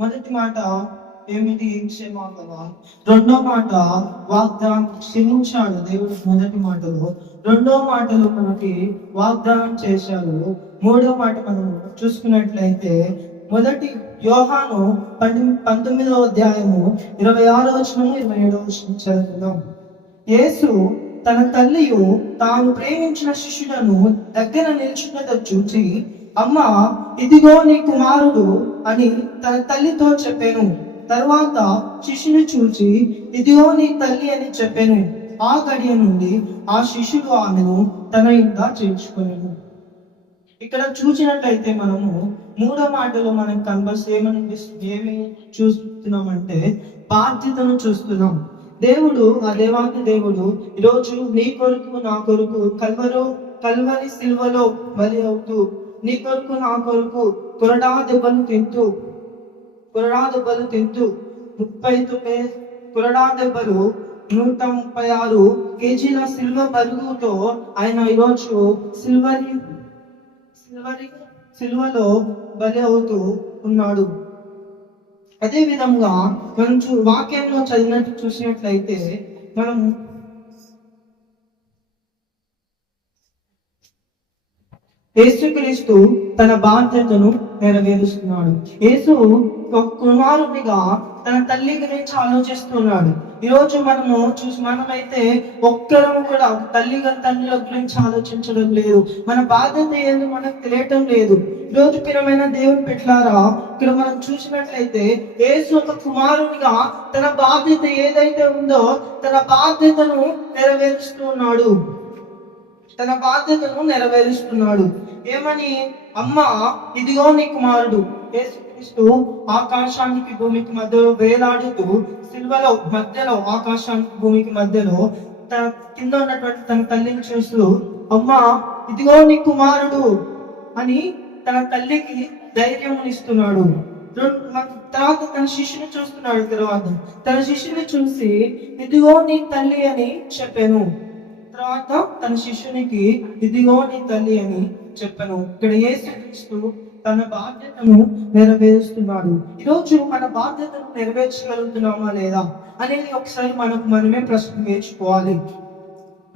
మొదటి మాట ఏమిటి? క్షమాపణ. రెండో మాట వాగ్దానం క్షమించాడు దేవుడు మొదటి మాటలో. రెండో మాటలో మనకి వాగ్దానం చేశాడు. మూడో మాట మనం చూసుకున్నట్లయితే మొదటి యోహాను 19వ అధ్యాయము 26వ వచనము 27వ వచనం చదువుకుందాం. యేసు తన తల్లియు తాను ప్రేమించిన శిష్యులను దగ్గర నిల్చున్నదో చూచి, అమ్మ, ఇదిగో నీ కుమారుడు అని తన తల్లితో చెప్పాను. తరువాత శిష్యుని చూచి, ఇదిగో నీ తల్లి అని చెప్పాను. ఆ గడియ నుండి ఆ శిష్యుడు ఆమెను తన ఇంట చేర్చుకొనెను. ఇక్కడ చూసినట్లయితే మనము మూడో మాటలో మనకు ఏమి చూస్తున్నామంటే బాధ్యతను చూస్తున్నాం. దేవుడు, ఆ దేవాది దేవుడు ఈరోజు నీ కొరకు నా కొరకు కల్వరి సిల్వలో బలి అవుతూ, నీ కొరకు నా కొరకు కొరడా దెబ్బలు తింటూ 39 కొరడా దెబ్బలు 136 కేజీల సిల్వ బరుగుతో ఆయన ఈరోజు సిల్వలో బలి అవుతూ ఉన్నాడు. అదే విధంగా మనం వాక్యంలో చదివినట్టు చూసినట్లయితే మనం యేసుక్రీస్తు తన బాధ్యతను నెరవేరుస్తున్నాడు. యేసు ఒక కుమారునిగా తన తల్లి గురించి ఆలోచిస్తున్నాడు. ఈరోజు మనమైతే ఒక్కరము కూడా తండ్రుల గురించి ఆలోచించడం లేదు. మన బాధ్యత ఏదో మనకు తెలియటం లేదు. ఈరోజు ప్రియమైన దేవుని పెట్టారా, ఇక్కడ మనం చూసినట్లయితే యేసు ఒక కుమారునిగా తన బాధ్యత ఏదైతే ఉందో తన బాధ్యతను నెరవేరుస్తున్నాడు. ఏమని? అమ్మ, ఇదిగో నీ కుమారుడు. యేసుక్రీస్తు ఆకాశానికి భూమికి మధ్యలో వేలాడుతూ సిల్వలో మధ్యలో ఆకాశానికి భూమికి మధ్యలో తన కింద ఉన్నటువంటి తన తల్లిని చూస్తూ, అమ్మ, ఇదిగో నీ కుమారుడు అని తన తల్లికి ధైర్యం ఇస్తున్నాడు. తర్వాత తన శిష్యుని చూస్తున్నాడు. తన శిష్యుని చూసి, ఇదిగో నీ తల్లి అని చెప్పాను. తర్వాత తన శిష్యునికి, ఇదిగో నీ తల్లి అని చెప్పాను. ఇక్కడ యేసుక్రీస్తు తన బాధ్యతను నెరవేరుస్తున్నాడు. ఈరోజు మన బాధ్యతను నెరవేర్చగలుగుతున్నామా లేదా అనేది ఒకసారి మనమే ప్రశ్న వేసుకోవాలి.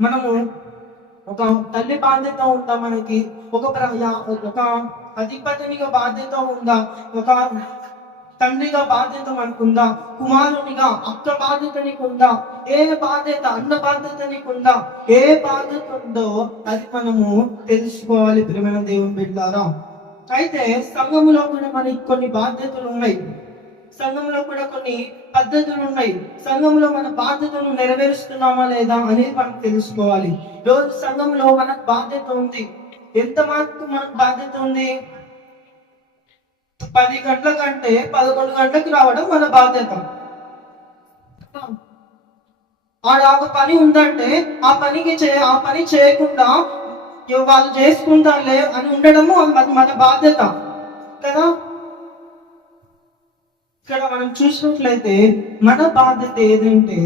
మనము ఒక తల్లి బాధ్యత ఉందా? మనకి ఒక అధిపతినిగా బాధ్యత ఉందా? ఒక తండ్రిగా బాధ్యత మనకుందా? కుమారునిగా అక్క బాధ్యత నీకుందా? ఏ బాధ్యత, అన్న బాధ్యత నీకుందా? ఏ బాధ్యత ఉందో అది మనము తెలుసుకోవాలి ప్రియమైన దేవుని బిడ్డలారా. అయితే సంఘములో కూడా మనకి కొన్ని బాధ్యతలు ఉన్నాయి. సంఘంలో కూడా కొన్ని పద్ధతులు ఉన్నాయి. సంఘంలో మన బాధ్యతను నెరవేరుస్తున్నామా లేదా అనేది మనం తెలుసుకోవాలి. రోజు సంఘంలో మనకు బాధ్యత ఉంది. ఎంత మనకు బాధ్యత ఉంది? 10 గంటల కంటే 11 గంటలకు రావడం మన బాధ్యత. ఆడ ఒక పని ఉందంటే ఆ పని చేయకుండా వాళ్ళు చేసుకుంటారులే అని ఉండడము మన బాధ్యత కదా. ఇక్కడ మనం చూసినట్లయితే మన బాధ్యత ఏదంటే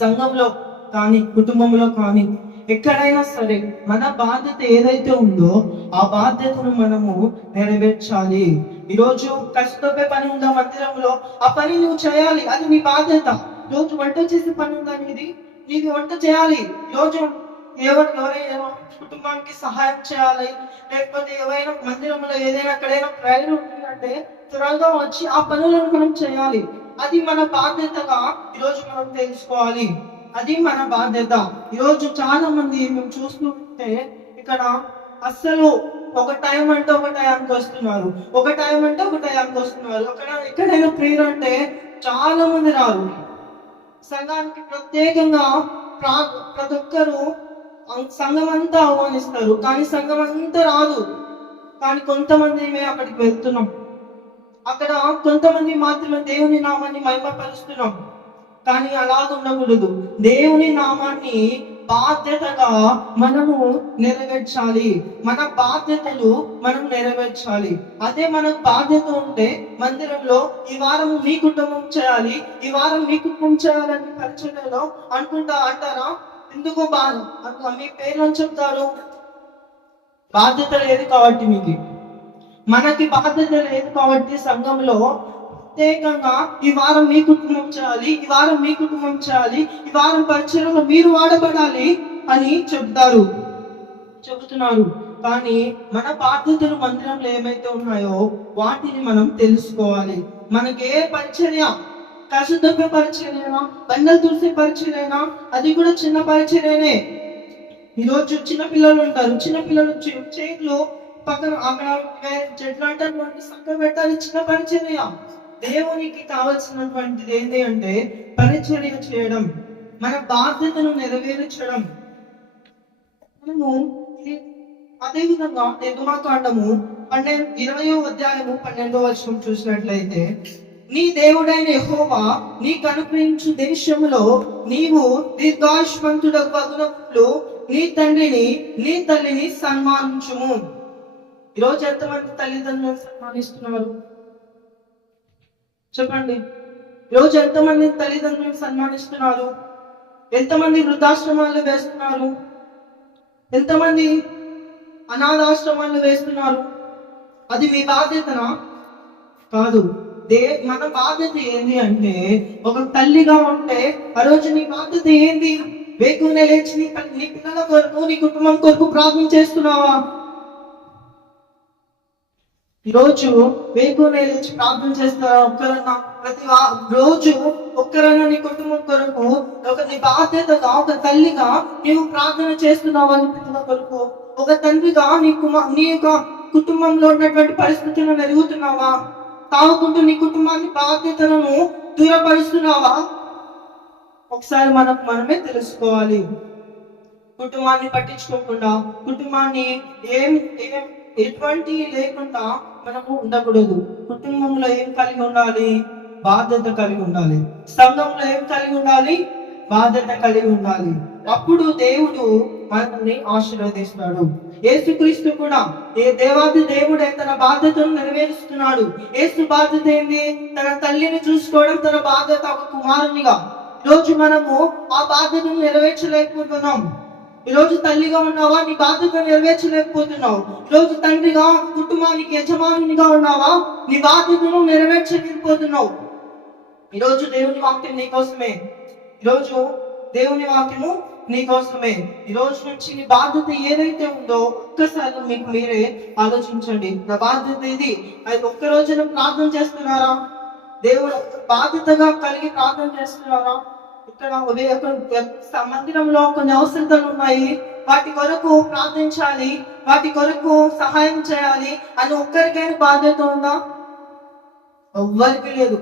సంఘంలో కానీ కుటుంబంలో కానీ ఎక్కడైనా సరే మన బాధ్యత ఏదైతే ఉందో ఆ బాధ్యతను మనము నెరవేర్చాలి. ఈరోజు కష్టపడే పని ఉందా మందిరంలో, ఆ పని నువ్వు చేయాలి, అది నీ బాధ్యత. రోజు వంట చేసే పని ఉందా నీది వంట చేయాలి. ఈరోజు ఎవరైనా కుటుంబానికి సహాయం చేయాలి, లేకపోతే ఎవరైనా మందిరంలో ఏదైనా అక్కడైనా ప్రేయర్ ఉంటుందంటే త్వరగా వచ్చి ఆ పనులను మనం చేయాలి. అది మన బాధ్యతగా ఈరోజు మనం తెలుసుకోవాలి. అది మన బాధ్యత. ఈరోజు చాలా మంది మేము చూస్తుంటే ఇక్కడ అస్సలు ఒక టైం అంటే ఒక టైంకి వస్తున్నారు, ఒక టైం అంటే ఒక టైంకి వస్తున్నారు. ఎక్కడైనా ప్రేయర్ అంటే చాలా మంది రారు. సంఘానికి ప్రత్యేకంగా ప్రతి ఒక్కరు సంఘం అంతా ఆహ్వానిస్తారు, కానీ సంఘం అంతా రాదు. కానీ కొంతమంది అక్కడికి వెళ్తున్నాం. అక్కడ కొంతమంది మాత్రమే దేవుని నామాన్ని మహిమపరుస్తున్నాం. కానీ అలాగ ఉండకూడదు. దేవుని నామాన్ని బాధ్యతగా మనము నెరవేర్చాలి. మన బాధ్యతలు మనం నెరవేర్చాలి. అదే మనకు బాధ్యత ఉంటే మందిరంలో ఈ వారం మీ కుటుంబం చేయాలి, ఈ వారం మీ కుటుంబం చేయాలని పరిచర్యలో అంటారా? ఎందుకు మీ పేర్లు చెప్తారు? బాధ్యత లేదు కాబట్టి. మనకి బాధ్యత లేదు కాబట్టి సంఘంలో ప్రత్యేకంగా ఈ వారం మీ కుటుంబం చేయాలి, ఈ వారం మీ కుటుంబం చేయాలి, ఈ వారం పరిచయంలో మీరు వాడబడాలి అని చెబుతున్నారు. కానీ మన బాధ్యతలు మందిరంలో ఏమైతే ఉన్నాయో వాటిని మనం తెలుసుకోవాలి. మనకే పరిచర్య, కసు దొబ్బే పరిచర్యనా, బండలు తుడిసే పరిచర్యనా, అది కూడా చిన్న పరిచర్యనే. ఈరోజు చిన్న పిల్లలు ఉంటారు, చిన్న పిల్లలు చేతిలో పక్కన అక్కడ చెట్లు అంటారు చక్కగా పెట్టాలి, చిన్న పరిచర్య. దేవునికి కావలసినటువంటిది ఏంటి అంటే పరిచర్య చేయడం, మన బాధ్యతను నెరవేర్చడం. మనము అదే విధంగా నిర్గమాకాండము 20వ అధ్యాయము 12వ వచనం చూసినట్లయితే, నీ దేవుడైన యెహోవా నీకు అనుగ్రహించు దేశములో నీవు దీర్ఘాయుష్మంతుడగునట్లు నీ తండ్రిని నీ తల్లిని సన్మానించుము. ఈరోజు ఎంతమంది తల్లిదండ్రులను సన్మానిస్తున్నారు చెప్పండి? ఈరోజు ఎంతమంది తల్లిదండ్రులను సన్మానిస్తున్నారు? ఎంతమంది వృద్ధాశ్రమాలు వేస్తున్నారు? ఎంతమంది అనాథాశ్రమాలు వేస్తున్నారు? అది మీ బాధ్యతనా? కాదు. మన బాధ్యత ఏంటి అంటే, ఒక తల్లిగా ఉంటే ఆ రోజు నీ బాధ్యత ఏంటి? వేకునే లేచి నీ పిల్లల కొరకు, నీ కుటుంబం కొరకు ప్రార్థన చేస్తున్నావా? ఈరోజు వేకునే లేచి ప్రార్థన చేస్తారా? ఒక్కరన్నా ప్రతి రోజు ఒక్కరైనా నీ కుటుంబం కొరకు నీ బాధ్యతగా ఒక తల్లిగా నీవు ప్రార్థన చేస్తున్నావా? నీ పిల్లల కొరకు ఒక తండ్రిగా నీ యొక్క కుటుంబంలో ఉన్నటువంటి పరిస్థితులను ఎరుగుతున్నావా? తాగుకుంటూ నీ కుటుంబాన్ని బాధ్యతలను దూరపరుస్తున్నావా? ఒకసారి మనమే తెలుసుకోవాలి. కుటుంబాన్ని పట్టించుకోకుండా, కుటుంబాన్ని ఎటువంటి లేకుండా మనము ఉండకూడదు. కుటుంబంలో ఏం కలిగి ఉండాలి? బాధ్యత కలిగి ఉండాలి. సంఘంలో ఏం కలిగి ఉండాలి? బాధ్యత కలిగి ఉండాలి. అప్పుడు దేవుడు మనల్ని ఆశీర్వదిస్తాడు. యేసుక్రీస్తు కూడా దేవాది దేవుడే తన బాధ్యతను నెరవేరుస్తున్నాడు. యేసు బాధ్యత ఏంటి? తన తల్లిని చూసుకోవడం తన బాధ్యత ఒక కుమారునిగా. ఈరోజు మనము ఆ బాధ్యతను నెరవేర్చలేకపోతున్నాం. ఈరోజు తల్లిగా ఉన్నావా? నీ బాధ్యత నెరవేర్చలేకపోతున్నావు. ఈరోజు తండ్రిగా కుటుంబానికి యజమానునిగా ఉన్నావా? నీ బాధ్యతను నెరవేర్చలేకపోతున్నావు. ఈరోజు దేవుని వాక్యం నీకోసమే. ఈరోజు దేవుని వాక్యము నీకోసమే. ఈ రోజు నుంచి నీ బాధ్యత ఏదైతే ఉందో ఒక్కసారి మీకు మీరే ఆలోచించండి. నా బాధ్యత ఇది. అది ఒక్క రోజున ప్రార్థన చేస్తున్నారా? దేవుడు బాధ్యతగా కలిగి ప్రార్థన చేస్తున్నారా? ఇక్కడ మందిరంలో కొన్ని అవసరతలు ఉన్నాయి, వాటి కొరకు ప్రార్థించాలి, వాటి కొరకు సహాయం చేయాలి అని ఒక్కరికైనా బాధ్యత ఉందా? ఎవ్వరికి లేదు.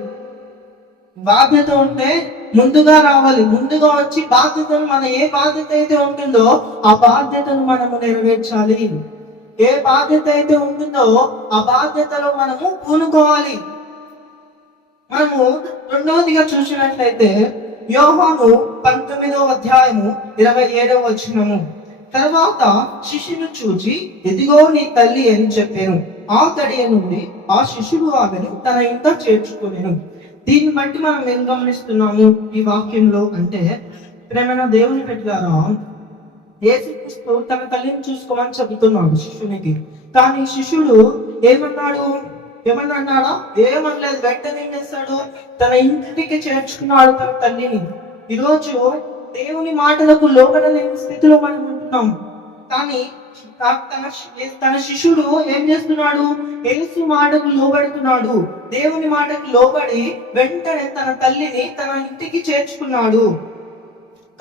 బాధ్యత ఉంటే ముందుగా రావాలి, ముందుగా వచ్చి బాధ్యతను ఏ బాధ్యత అయితే ఉంటుందో ఆ బాధ్యతను మనము నెరవేర్చాలి. ఏ బాధ్యత అయితే ఉంటుందో ఆ బాధ్యతలో మనము పూనుకోవాలి. మనము రెండవదిగా చూసినట్లయితే యోహాను 19వ అధ్యాయము 27వ వచనము, తర్వాత శిష్యును చూచి ఇదిగో నీ తల్లి అని చెప్పాను. ఆ గడియ నుండి ఆ శిశువు ఆమెను తన ఇంట చేర్చుకునేను. దీన్ని బట్టి మనం ఏం గమనిస్తున్నాము ఈ వాక్యంలో అంటే, ప్రేమైన దేవుని పెట్టారా, యేసుక్రీస్తు తన తల్లిని చూసుకోమని చెబుతున్నాడు శిష్యునికి. కానీ శిష్యుడు ఏమన్నాడా? ఏమనలేదు. వెంటనే ఏం చేస్తాడు? తన ఇంటికి చేర్చుకున్నాడు తన తల్లిని. ఈరోజు దేవుని మాటలకు లోబడలేని స్థితిలో మనం ఉంటున్నాం. కానీ తన శిష్యుడు ఏం చేస్తున్నాడు? యేసు మాటకు లోబడుతున్నాడు. దేవుని మాటకు లోబడి వెంటనే తన తల్లిని తన ఇంటికి చేర్చుకున్నాడు.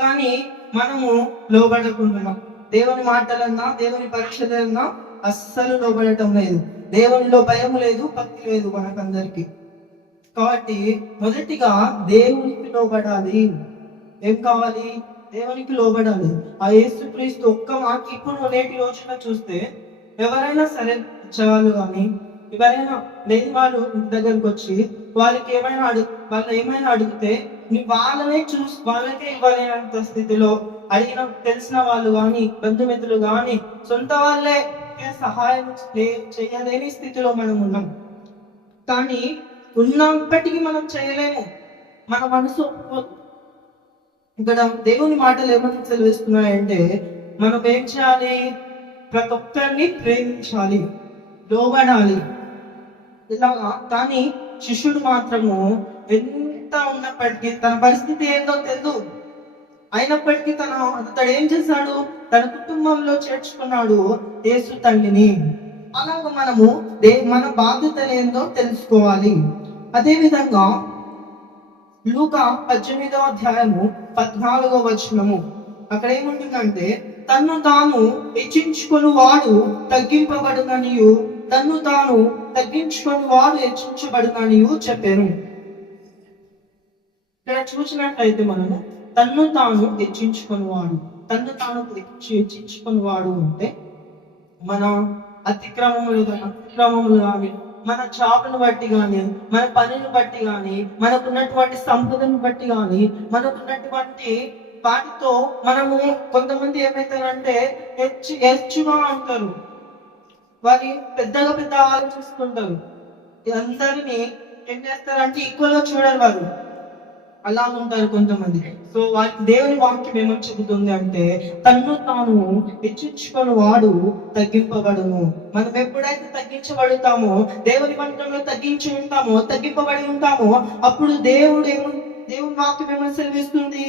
కానీ మనము లోబడకుంటున్నాం. దేవుని మాటలన్నా దేవుని పరీక్షలన్నా అస్సలు లోబడటం లేదు. దేవునిలో భయం లేదు, భక్తి లేదు మనకందరికి. కాబట్టి మొదటిగా దేవునికి లోబడాలి. ఏం కావాలి? దేవునికి లోబడాలి. ఆ యేసుక్రీస్తు ఒక్క మాట ఇప్పుడు నేటి రోజున చూస్తే ఎవరైనా సరే వాళ్ళు కానీ ఎవరైనా లేని వాళ్ళు దగ్గరకు వచ్చి వాళ్ళకి ఏమైనా అడిగితే వాళ్ళకే ఇవ్వలేనంత స్థితిలో అడిగిన తెలిసిన వాళ్ళు కానీ బంధుమిత్రులు కానీ సొంత వాళ్ళే సహాయం చేయలేని స్థితిలో మనం ఉన్నాం. కానీ ఉన్నప్పటికీ మనం చేయలేము. మన మనసు ఇక్కడ దేవుని మాటలు ఏమని సెలవిస్తున్నాయంటే, మనం ఏం చేయాలి? ప్రతి ఒక్కరిని ప్రేమించాలి, లోబడాలి. ఇలాగా. కానీ శిష్యుడు మాత్రము ఎంత ఉన్నప్పటికీ తన పరిస్థితి ఏందో తెలియదు. అయినప్పటికీ అతడు ఏం చేశాడు? తన కుటుంబంలో చేర్చుకున్నాడు యేసు తల్లిని. అలాగ మనము మన బాధ్యతలు ఏందో తెలుసుకోవాలి. అదే విధంగా లూకా 18వ అధ్యాయము 14వ వచనము, అక్కడ ఏముంటుందంటే, తన్ను తాను హెచ్చించుకొని వాడు తగ్గింపబడుననియు, తన్ను తాను తగ్గించుకొని వాడు హెచ్చించబడుననియు చెప్పాను. ఇక్కడ చూసినట్లయితే మనము తన్ను తాను హెచ్చించుకొని వాడు, తన్ను తాను హెచ్చించుకొని వాడు అంటే మన అతిక్రమములు కానీ, మన చాటును బట్టి కానీ, మన పనిని బట్టి కానీ, మనకున్నటువంటి సంపదను బట్టి కానీ, మనకున్నటువంటి వాటితో మనము కొంతమంది ఏమైతారంటే హెచ్చుగా ఉంటారు. వారి పెద్దగా ఆలోచిస్తుంటారు. అందరినీ ఏం చేస్తారంటే ఈక్వల్ గా చూడాలి వారు. అలా ఉంటారు కొంతమంది. సో వారికి దేవుని వాక్యం ఏమని చెబుతుంది అంటే, తన్ను తాను హెచ్చించుకొని వాడు తగ్గింపబడును. మనం ఎప్పుడైతే తగ్గించబడుతామో, దేవుని మంత్రంలో తగ్గింపబడి ఉంటామో, అప్పుడు దేవుని వాక్యం ఏమని సెలవిస్తుంది?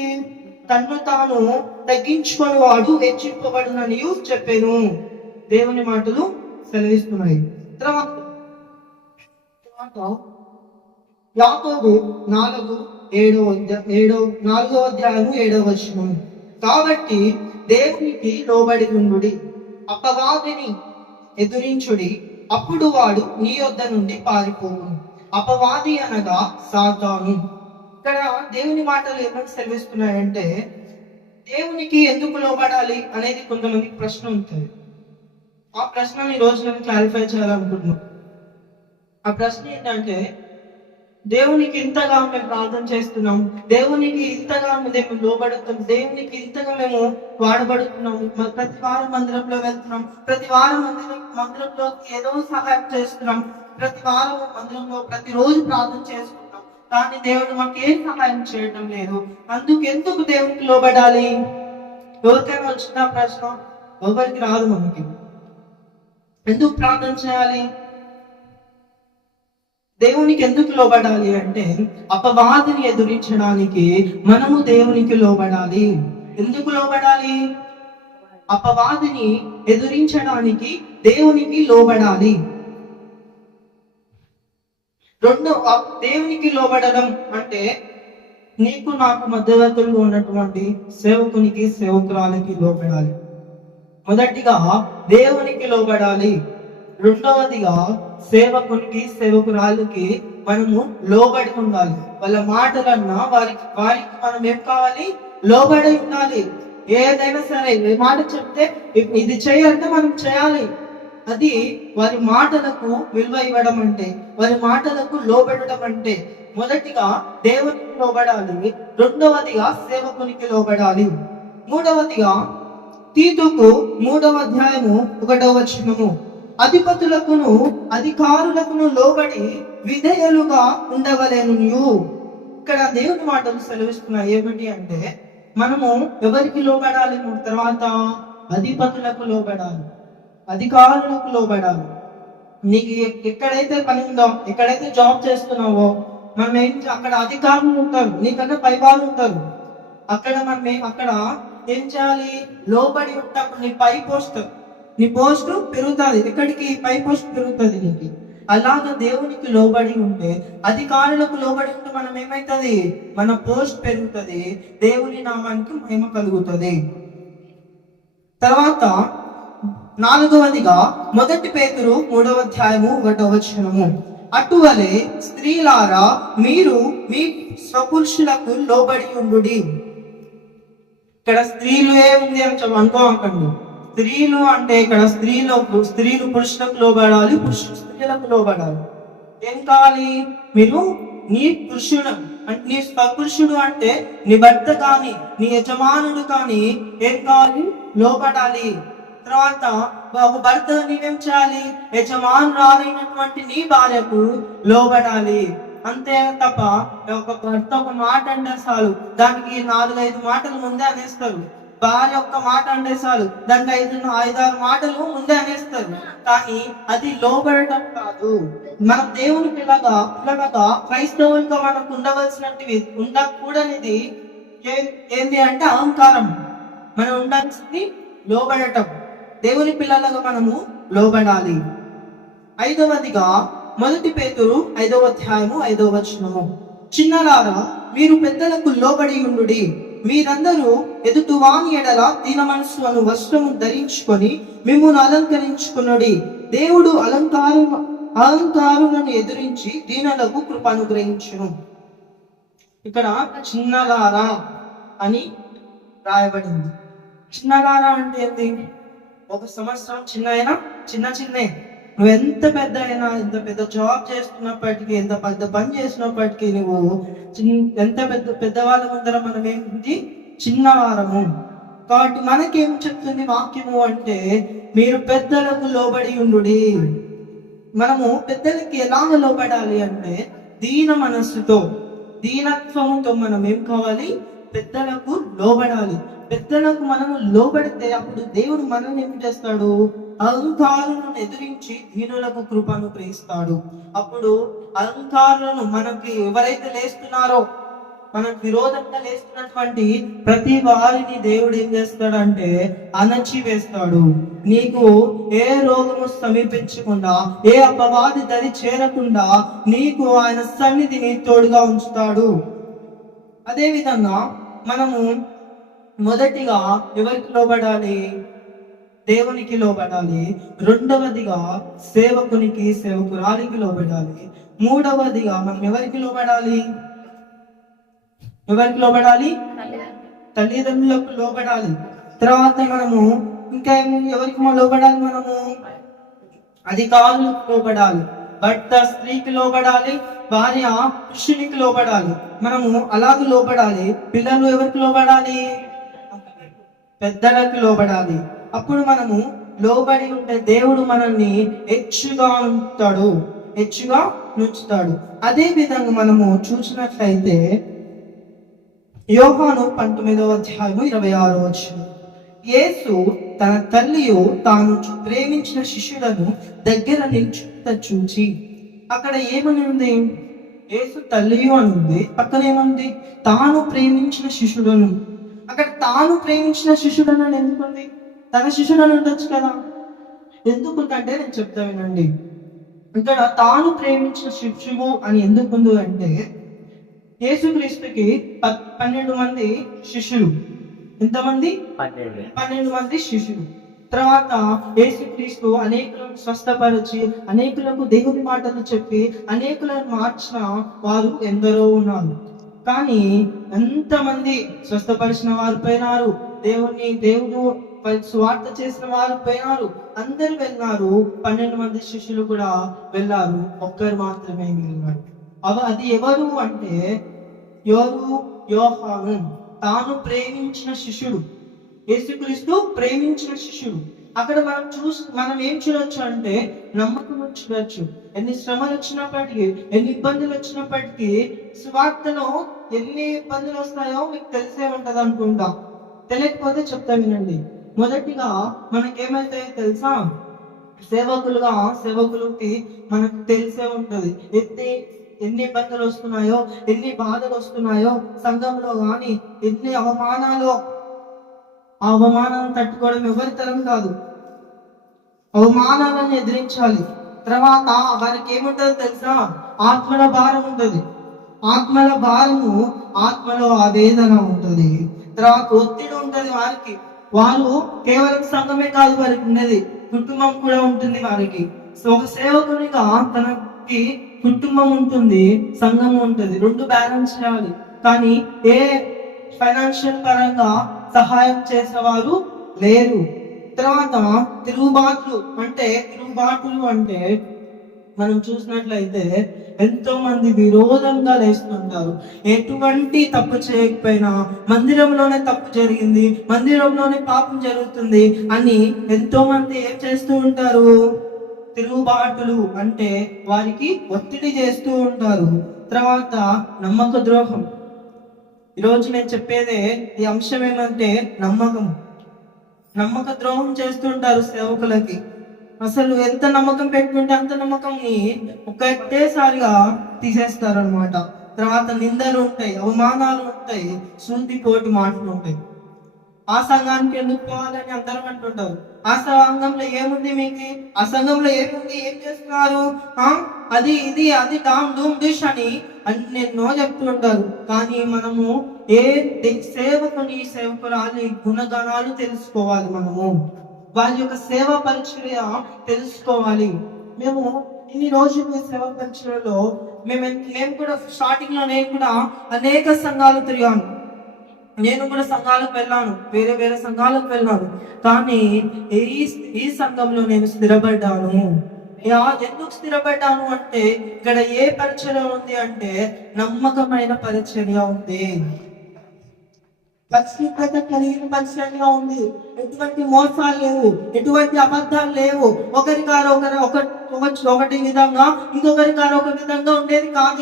తన్ను తాను తగ్గించుకొని వాడు హెచ్చింపబడునని చెప్పాను. దేవుని మాటలు సెలవిస్తున్నాయి. తర్వాత యాకోబు 4వ అధ్యాయము 7వ వచనం, కాబట్టి దేవునికి లోబడి ఉండుడి, అపవాదిని ఎదురించుడి, అప్పుడు వాడు నీ యొద్ద నుండి పారిపోవును. అపవాది అనగా సాతాను. ఇక్కడ దేవుని మాటలు ఏమని సెలవిస్తున్నాయంటే, దేవునికి ఎందుకు లోబడాలి అనేది కొంతమందికి ప్రశ్న ఉంటుంది. ఆ ప్రశ్నని ఈ రోజు నేను క్లారిఫై చేయాలనుకుంటున్నాను. ఆ ప్రశ్న ఏంటంటే, దేవునికి ఇంతగా మేము ప్రార్థన చేస్తున్నాం, దేవునికి ఇంతగా మేము లోబడుతున్నాం, దేవునికి ఇంతగా మేము వాడబడుతున్నాము, ప్రతి వారం మందిరంలో వెళ్తున్నాం, ప్రతి వారం మందిరంలో ఏదో సహాయం చేస్తున్నాం, ప్రతి వారం మందిరంలో ప్రతిరోజు ప్రార్థన చేసుకుంటాం, కానీ దేవుడు మాకు ఏం సహాయం చేయడం లేదు. ఎందుకు దేవునికి లోబడాలి? ఎవరికైనా వచ్చిన ప్రశ్న? ఎవరికి రాదు మనకి. ఎందుకు ప్రార్థన చేయాలి? దేవునికి ఎందుకు లోబడాలి అంటే, అపవాదిని ఎదురించడానికి మనము దేవునికి లోబడాలి. ఎందుకు లోబడాలి? అపవాదిని ఎదురించడానికి దేవునికి లోబడాలి. దేవునికి లోబడడం అంటే, నీకు నాకు మధ్యవర్తులు ఉన్నటువంటి సేవకునికి సేవకురాలకి లోబడాలి. మొదటిగా దేవునికి లోబడాలి. రెండవదిగా సేవకునికి సేవకురాలకి మనము లోబడి ఉండాలి. వాళ్ళ మాటలన్నా వారికి మనం ఏం కావాలి? లోబడి ఉండాలి. ఏదైనా సరే ఏ మాట చెప్తే ఇది చేయాలంటే మనం చేయాలి. అది వారి మాటలకు విలువ ఇవ్వడం అంటే, వారి మాటలకు లోబడడం అంటే, మొదటిగా దేవునికి లోబడాలి, రెండవదిగా సేవకునికి లోబడాలి. మూడవదిగా తీతుకు 3వ అధ్యాయము 1వ వచనము, అధిపతులకును అధికారులకును లోబడి విధేయులుగా ఉండవలేను. ఇక్కడ దేవుని మాటలు సెలవిస్తున్నాయి. ఏమిటి అంటే, మనము ఎవరికి లోబడాలి? తర్వాత అధిపతులకు లోబడాలి, అధికారులకు లోబడాలి. నీకు ఎక్కడైతే పని ఉందో, ఎక్కడైతే జాబ్ చేస్తున్నావో, అక్కడ అధికారులు ఉంటారు, నీకన్నా పై వాళ్ళు ఉంటారు. అక్కడ ఏం చేయాలి? లోబడి ఉంటాప్పుడు నీ పోస్ట్ పెరుగుతుంది. ఎక్కడికి? పై పోస్ట్ పెరుగుతుంది నీకు. అలాగా దేవునికి లోబడి ఉంటే, అధికారులకు లోబడి ఉంటే మనం ఏమైతుంది? మన పోస్ట్ పెరుగుతుంది, దేవుని నామానికి మహిమ కలుగుతుంది. తర్వాత 4వదిగా 1 పేతురు 3వ అధ్యాయము 1వ వచనము, అటువలే స్త్రీలారా మీరు మీ స్వపురుషులకు లోబడి ఉండుడి. ఇక్కడ స్త్రీలు ఏముంది అని అనుకోకండి. స్త్రీలు అంటే ఇక్కడ స్త్రీలు పురుషులకు లోబడాలి, పురుషులు స్త్రీలకు లోబడాలి. ఏం కావాలి? మీరు నీ పురుషుడు అంటే, నీ స్వపురుషుడు అంటే నీ భర్త కానీ, నీ యజమానుడు కానీ ఏం కావాలి? లోబడాలి. తర్వాత ఒక భర్త నీవేం చేయాలి? యజమానురాలైనటువంటి నీ భార్యకు లోబడాలి. అంతే తప్ప ఒక భర్త ఒక మాట అంటే చాలు, దానికి 4-5 మాటలు ముందే అనేస్తారు. భార్య ఒక్క మాట అంటే చాలు, దానికి 5-6 మాటలు ముందే అనేస్తారు. కానీ అది లోబడటం కాదు. మనం దేవుని పిల్లగా క్రైస్తవులుగా మనకు ఉండవలసినవి ఉండకూడనిది ఏంది అంటే అహంకారం. మనం ఉండాల్సింది లోబడటం. దేవుని పిల్లలుగా మనము లోబడాలి. 5వదిగా 1 పేతురు 5వ అధ్యాయము 5వ వచనము, చిన్నలారా మీరు పెద్దలకు లోబడి ఉండుడి, మీరందరూ ఎదుటివాని ఎడల దీన మనస్సు అను వస్త్రము ధరించుకొని మిమ్మును అలంకరించుకునుడి. దేవుడు అలంకారులను ఎదురించి దీనులకు కృప అనుగ్రహించును. ఇక్కడ చిన్నలారా అని రాయబడింది. చిన్నలారా అంటే ఏంటి? 1 సంవత్సరం చిన్నే. నువ్వు ఎంత పెద్ద అయినా, ఎంత పెద్ద జాబ్ చేస్తున్నప్పటికీ, ఎంత పెద్ద పని చేసినప్పటికీ, నువ్వు ఎంత పెద్దవాళ్ళ ముందర మనం ఏంటి? చిన్నవారము. కాబట్టి మనకేం చెప్తుంది వాక్యము అంటే, మీరు పెద్దలకు లోబడి ఉండుడి. మనము పెద్దలకి ఎలా లోబడాలి అంటే దీన మనస్సుతో, దీనత్వముతో మనం ఏం కావాలి? పెద్దలకు లోబడాలి. పెద్దలకు మనము లోబడితే అప్పుడు దేవుడు మనల్ని ఏం చేస్తాడు? అహంకారులను ఎదిరించి దీనులకు కృపను ప్రేస్తాడు. అప్పుడు అహంకారులను మనకి ఎవరైతే లేస్తున్నారో, మనకు విరోధంగా లేస్తున్నటువంటి ప్రతి వారిని దేవుడు ఏం చేస్తాడంటే అణచి వేస్తాడు. నీకు ఏ రోగము సమీపించకుండా, ఏ అపవాది దరి చేరకుండా నీకు ఆయన సన్నిధిని తోడుగా ఉంచుతాడు. అదే విధంగా మనము మొదటిగా ఎవరికి లోబడాలి? దేవునికి లోబడాలి. 2వదిగా సేవకురాలికి లోబడాలి. 3వదిగా మనం ఎవరికి లోబడాలి? తల్లిదండ్రులకు లోబడాలి. తర్వాత మనము ఇంకా ఎవరికి లోబడాలి? మనము అధికారులకు లోబడాలి. భర్త స్త్రీకి లోబడాలి, భార్య పురుషునికి లోబడాలి. మనము అలాగే లోబడాలి. పిల్లలు ఎవరికి లోబడాలి? పెద్దలకు లోబడాలి. అప్పుడు మనము లోబడి ఉంటే దేవుడు మనల్ని హెచ్చుగా ఉంచుతాడు. అదే విధంగా మనము చూసినట్లయితే యోహాను 19వ అధ్యాయము 26వ వచనం, యేసు తన తల్లియు తాను ప్రేమించిన శిష్యులను దగ్గర నిల్చుట చూచి, అక్కడ ఏమని ఉంది? యేసు తల్లియు అని ఉంది, పక్కన ఏముంది? తాను ప్రేమించిన శిష్యులను. అక్కడ తాను ప్రేమించిన శిష్యుడని అని ఎందుకుంది? తన శిష్యుడని ఉండొచ్చు కదా. ఎందుకుందంటే నేను చెప్తా వినండి. ఇక్కడ తాను ప్రేమించిన శిష్యువు అని ఎందుకుంది అంటే, యేసుక్రీస్తుకి 12 మంది శిష్యులు. ఎంతమంది? 12 మంది శిష్యులు. తర్వాత యేసుక్రీస్తు అనేకులను స్వస్థపరిచి, అనేకులకు దేవుని మాటలు చెప్పి, అనేకులను మార్చిన వారు ఎందరో ఉన్నారు. కానీ ఎంతమంది స్వస్థపరిచిన వారు పోయినారు, దేవుడు స్వార్థ చేసిన వారు పోయినారు, అందరు వెళ్ళారు. 12 మంది శిష్యులు కూడా వెళ్ళారు, ఒక్కరు మాత్రమే మిగిలినారు. అది ఎవరు అంటే యోహాను, తాను ప్రేమించిన శిష్యుడు. యేసుక్రీస్తు ప్రేమించిన శిష్యుడు. అక్కడ మనం ఏం చూడొచ్చు అంటే నమ్మకం చూడొచ్చు. ఎన్ని శ్రమలు వచ్చినప్పటికీ, ఎన్ని ఇబ్బందులు వచ్చినప్పటికీ, సువార్తలో ఎన్ని ఇబ్బందులు వస్తాయో మీకు తెలిసే ఉంటది అనుకుంటా. తెలియకపోతే చెప్తా వినండి. మొదటిగా మనకేమైతే తెలుసా? సేవకులకి మనకు తెలిసే ఉంటది ఎన్ని ఇబ్బందులు వస్తున్నాయో, ఎన్ని బాధలు వస్తున్నాయో సంఘంలో కానీ, ఎన్ని అవమానాలను తట్టుకోవడం ఎవరి తరం కాదు. అవమానాలను ఎదిరించాలి. తర్వాత వారికి ఏముంటదో తెలుసా? ఆత్మల భారం ఉంటది. ఆత్మల భారము, ఆత్మలో ఆవేదన ఉంటది. తర్వాత ఒత్తిడి ఉంటది వారికి. వారు కేవలం సంఘమే కాదు వారికి ఉండేది, కుటుంబం కూడా ఉంటుంది వారికి. సో ఒక సేవకునిగా తనకి కుటుంబం ఉంటుంది, సంఘం ఉంటుంది, 2 బ్యాలెన్స్ చేయాలి. కానీ ఏ ఫైనాన్షియల్ పరంగా సహాయం చేసేవారు లేరు. తర్వాత తిరుగుబాట్లు అంటే మనం చూసినట్లయితే ఎంతో మంది విరోధంగా లేస్తుంటారు. ఎటువంటి తప్పు చేయకపోయినా మందిరంలోనే తప్పు జరిగింది, మందిరంలోనే పాపం జరుగుతుంది అని ఎంతో మంది ఏం చేస్తూ ఉంటారు? తిరుగుబాటులు అంటే వారికి ఒత్తిడి చేస్తూ ఉంటారు. తర్వాత నమ్మక ద్రోహం. ఈరోజు నేను చెప్పేదే ఈ అంశం ఏమంటే నమ్మక ద్రోహం చేస్తుంటారు సేవకులకి. అసలు ఎంత నమ్మకం పెట్టుకుంటే అంత నమ్మకంని ఒక్కటేసారిగా తీసేస్తారు అనమాట. తర్వాత నిందలు ఉంటాయి, అవమానాలు ఉంటాయి, పోటీ మాటలు ఉంటాయి. ఆ సంఘానికి ఎందుకు పోవాలని అందరం అంటుంటారు. ఆ సంఘంలో ఏముంది మీకు? ఆ సంఘంలో ఏముంది? ఏం చేస్తున్నారు? అది ఇది అది డామ్ డూమ్ డిష్ అని ఎన్నో చెప్తుంటారు. కానీ మనము ఏ సేవకురాలి గుణగణాలు తెలుసుకోవాలి. మనము వాళ్ళ యొక్క సేవా పరిచర్య తెలుసుకోవాలి. మేము ఇన్ని రోజులు సేవా పరిచర్యలో మేము కూడా స్టార్టింగ్ లో నేను కూడా అనేక సంఘాలు తిరిగాను. నేను కూడా సంఘాలకు వెళ్ళాను, వేరే వేరే సంఘాలకు వెళ్ళాను. కానీ ఈ సంఘంలో నేను స్థిరపడ్డాను. ఎందుకు స్థిరపడ్డాను అంటే ఇక్కడ ఏ పరిచర్య ఉంది అంటే నమ్మకమైన పరిచర్య ఉంది, పరిశుభ్రత కలిగిన పరిచర్య ఉంది. ఎటువంటి మోసాలు లేవు, ఎటువంటి అబద్ధాలు లేవు. ఒకటి విధంగా ఇంకొకరి గారు ఒక విధంగా ఉండేది కాదు.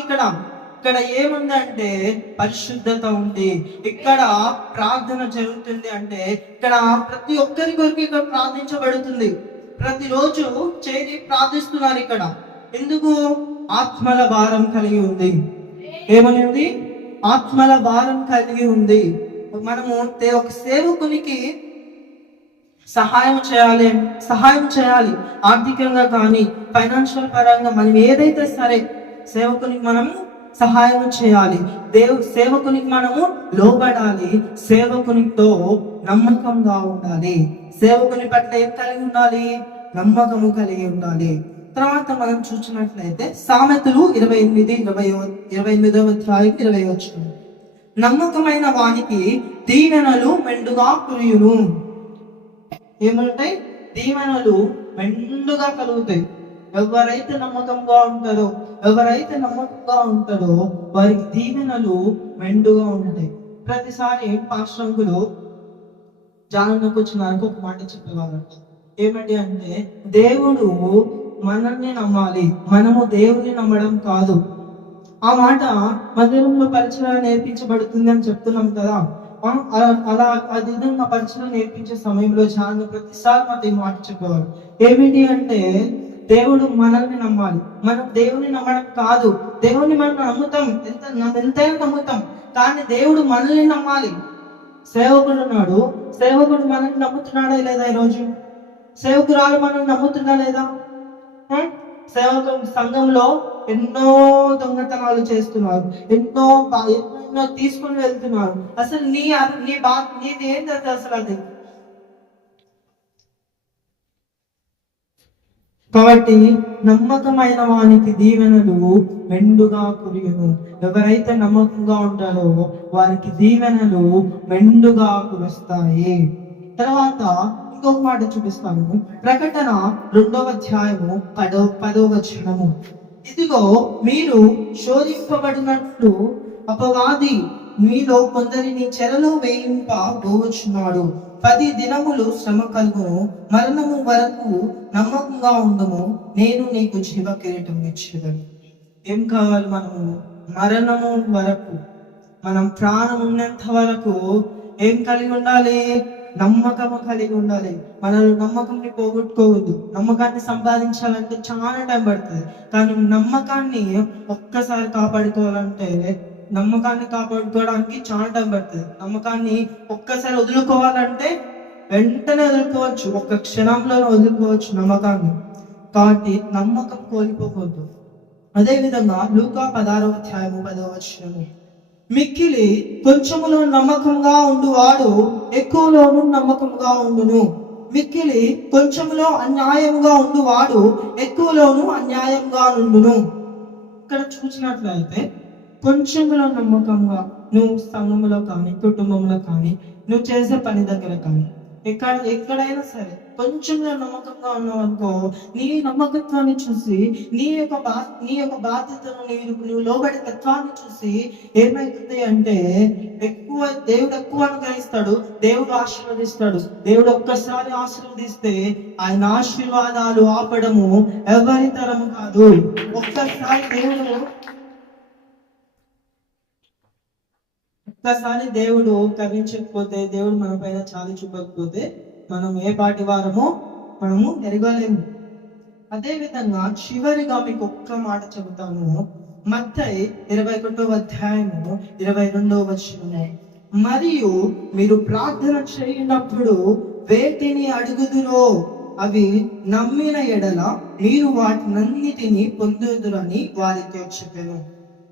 ఇక్కడ ఏముందంటే పరిశుద్ధత ఉంది. ఇక్కడ ప్రార్థన జరుగుతుంది అంటే ఇక్కడ ప్రతి ఒక్కరి కొరకు ఇక్కడ ప్రార్థించబడుతుంది. ప్రతిరోజు చేరి ప్రార్థిస్తున్నారు. ఇక్కడ ఎందుకు? ఆత్మల భారం కలిగి ఉంది. ఏమని ఉంది? ఆత్మల భారం కలిగి ఉంది. మనము ఒక సేవకునికి సహాయం చేయాలి. ఆర్థికంగా కానీ ఫైనాన్షియల్ పరంగా మనం ఏదైతే సరే సేవకునికి మనం సహాయం చేయాలి. సేవకునికి మనము లోబడాలి. సేవకునితో నమ్మకంగా ఉండాలి. సేవకుని పట్ల ఏం కలిగి ఉండాలి? నమ్మకము కలిగి ఉండాలి. తర్వాత మనం చూసినట్లయితే సామెతలు 28వ అధ్యాయం 20వ వచనం, నమ్మకమైన వానికి దీవెనలు మెండుగా కురియును. ఏమంటాయి? దీవెనలు మెండుగా కలుగుతాయి. ఎవరైతే నమ్మకంగా ఉంటారో వారికి దీవెనలు మెండుగా ఉంటాయి. ప్రతిసారి పాశ్రంకులు జానకు వచ్చినానికి ఒక మాట చెప్పేవారంట. ఏమిటి అంటే దేవుడు మనల్ని నమ్మాలి, మనము దేవుని నమ్మడం కాదు. ఆ మాట మందిరంలో పరిచయం నేర్పించబడుతుంది అని చెప్తున్నాం కదా. అలా అది విధంగా పరిచయం నేర్పించే సమయంలో చాలా ప్రతిసారి మాకు ఈ మాట చెప్పేవారు. ఏమిటి అంటే దేవుడు మనల్ని నమ్మాలి, మనం దేవుని నమ్మడం కాదు. దేవుని మనం నమ్ముతాం, ఎంతైనా నమ్ముతాం, కానీ దేవుడు మనల్ని నమ్మాలి. సేవకుడు ఉన్నాడు, సేవకుడు మనల్ని నమ్ముతున్నాడా లేదా? ఈరోజు సేవకురాలు మనల్ని నమ్ముతున్నా లేదా? సంఘంలో ఎన్నో దొంగతనాలు చేస్తున్నారు, ఎన్నో తీసుకొని వెళ్తున్నారు. అసలు నీది ఏంటి అసలు? అది కాబట్టి నమ్మకమైన వానికి దీవెనలు మెండుగా కురియును. ఎవరైతే నమ్మకంగా ఉంటారో వారికి దీవెనలు మెండుగా కురుస్తాయి. తర్వాత ఇంకొక మాట చూపిస్తాను. ప్రకటన 2వ అధ్యాయము 10వ వచనము, ఇదిగో మీరు శోధింపబడినట్లు అపవాది మీలో కొందరిని చెరలో వేయింపబోచున్నాడు. 10 దినములు శ్రమ కలుగును, మరణము వరకు నమ్మకంగా ఉండము, నేను నీకు జీవ కిరీటం ఇచ్చేదను. ఏం కావాలి? మనము మరణము వరకు, మనం ప్రాణం ఉన్నంత వరకు ఏం కలిగి ఉండాలి? నమ్మకము కలిగి ఉండాలి. మనల్ని నమ్మకంని పోగొట్టుకోవద్దు. నమ్మకాన్ని సంపాదించాలంటే చాలా టైం పడుతుంది, కానీ నమ్మకాన్ని ఒక్కసారి కాపాడుకోవడానికి చాలా టైం పడుతుంది. నమ్మకాన్ని ఒక్కసారి వదులుకోవాలంటే వెంటనే వదులుకోవచ్చు, ఒక్క క్షణంలో వదులుకోవచ్చు నమ్మకాన్ని. కాబట్టి నమ్మకం కోల్పోకూడదు. అదేవిధంగా లూకా 16వ అధ్యాయము 10వ వచనము, మిక్కిలి కొంచెములో నమ్మకంగా ఉండువాడు ఎక్కువలోనూ నమ్మకంగా ఉండును. మిక్కిలి కొంచెములో అన్యాయంగా ఉండువాడు ఎక్కువలోనూ అన్యాయంగా ఉండును. ఇక్కడ చూసినట్లయితే కొంచెంలో నమ్మకంగా నువ్వు సంఘంలో కానీ, కుటుంబంలో కానీ, నువ్వు చేసే పని దగ్గర కానీ, ఎక్కడైనా సరే కొంచెంలో నమ్మకంగా ఉన్నావు అనుకో, నీ నమ్మకత్వాన్ని చూసి, నీ యొక్క బాధ్యతను నువ్వు లోబడి తత్వాన్ని చూసి ఏమైతుంది అంటే దేవుడు ఎక్కువ అనుగ్రహిస్తాడు, దేవుడు ఆశీర్వదిస్తాడు. దేవుడు ఒక్కసారి ఆశీర్వదిస్తే ఆయన ఆశీర్వాదాలు ఆపడము ఎవరి తరము కాదు. ఒకసారి దేవుడు కరుణించకపోతే, దేవుడు మన పైన చాలి చూపకపోతే మనం ఏ పాటి వారమో మనము ఎరగలేము. అదే విధంగా చివరిగా మీకు ఒక్క మాట చెబుతాను. మత్తయి 21వ అధ్యాయము 22వ వచనము, మరియు మీరు ప్రార్థన చేయనప్పుడు వేటిని అడుగుదురో అవి నమ్మిన ఎడల మీరు వాటినన్నిటిని పొందుదురని వారితో చెప్పాను.